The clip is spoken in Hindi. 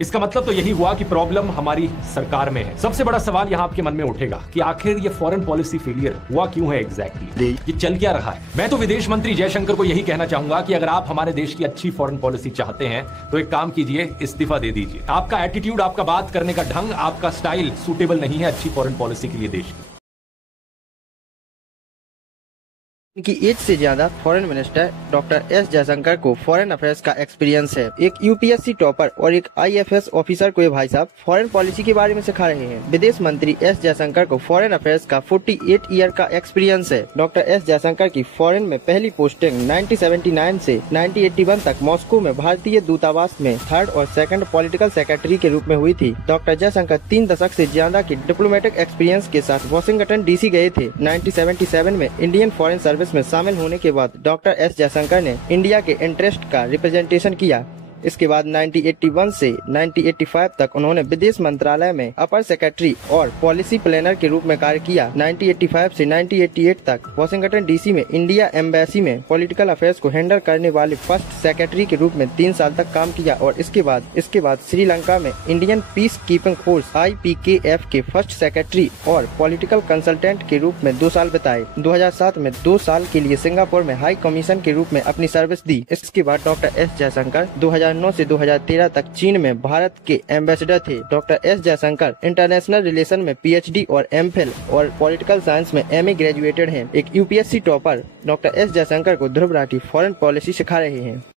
इसका मतलब तो यही हुआ कि प्रॉब्लम हमारी सरकार में है। सबसे बड़ा सवाल यहाँ आपके मन में उठेगा कि आखिर ये फॉरेन पॉलिसी फेलियर हुआ क्यों है एग्जैक्टली, ये चल क्या रहा है। मैं तो विदेश मंत्री जयशंकर को यही कहना चाहूंगा कि अगर आप हमारे देश की अच्छी फॉरेन पॉलिसी चाहते हैं तो एक काम कीजिए, इस्तीफा दे दीजिए। आपका एटीट्यूड, आपका बात करने का ढंग, आपका स्टाइल सूटेबल नहीं है अच्छी फॉरेन पॉलिसी के लिए देश की। इनकी एज से ज्यादा foreign minister doctor S Jaishankar को फॉरेन अफेयर्स का एक्सपीरियंस है। एक यूपीएससी टॉपर और एक आईएफएस ऑफिसर को ये भाई साहब फॉरेन पॉलिसी के बारे में सिखा रहे हैं। विदेश मंत्री एस जयशंकर को फॉरेन अफेयर्स का 48 ईयर का एक्सपीरियंस है। डॉक्टर एस जयशंकर की फॉरेन में पहली पोस्टिंग 1979 से 1981 तक मॉस्को में भारतीय दूतावास में 3rd और 2nd पॉलिटिकल सेक्रेटरी के रूप में हुई थी। डॉक्टर जयशंकर 3 दशक से ज्यादा की डिप्लोमेटिक एक्सपीरियंस के साथ वॉशिंगटन डीसी गए थे। 1977 में इंडियन फॉरेन सर्विस में शामिल होने के बाद डॉक्टर एस जयशंकर ने इंडिया के इंटरेस्ट का रिप्रेजेंटेशन किया। इसके बाद 1981 से 1985 तक उन्होंने विदेश मंत्रालय में अपर सेक्रेटरी और पॉलिसी प्लानर के रूप में कार्य किया। 1985 से 1988 तक वॉशिंगटन डीसी में इंडिया एम्बेसी में पॉलिटिकल अफेयर्स को हैंडल करने वाले फर्स्ट सेक्रेटरी के रूप में 3 साल तक काम किया और इसके बाद श्रीलंका में Indian peace keeping force IPKF के फर्स्ट सेक्रेटरी और पॉलिटिकल कंसल्टेंट के रूप में 2 साल बिताए। 2007 में 2 साल के लिए सिंगापुर में हाई कमीशन के रूप में अपनी सर्विस दी। इसके बाद डॉक्टर एस जयशंकर 2009 से 2013 तक चीन में भारत के एम्बेसडर थे। Doctor S Jaishankar international relation में PhD और MPhil और पॉलिटिकल साइंस में MA ग्रेजुएटेड हैं। एक UPSC topper doctor S Jaishankar को ध्रुव राठी फॉरेन पॉलिसी सिखा रहे हैं।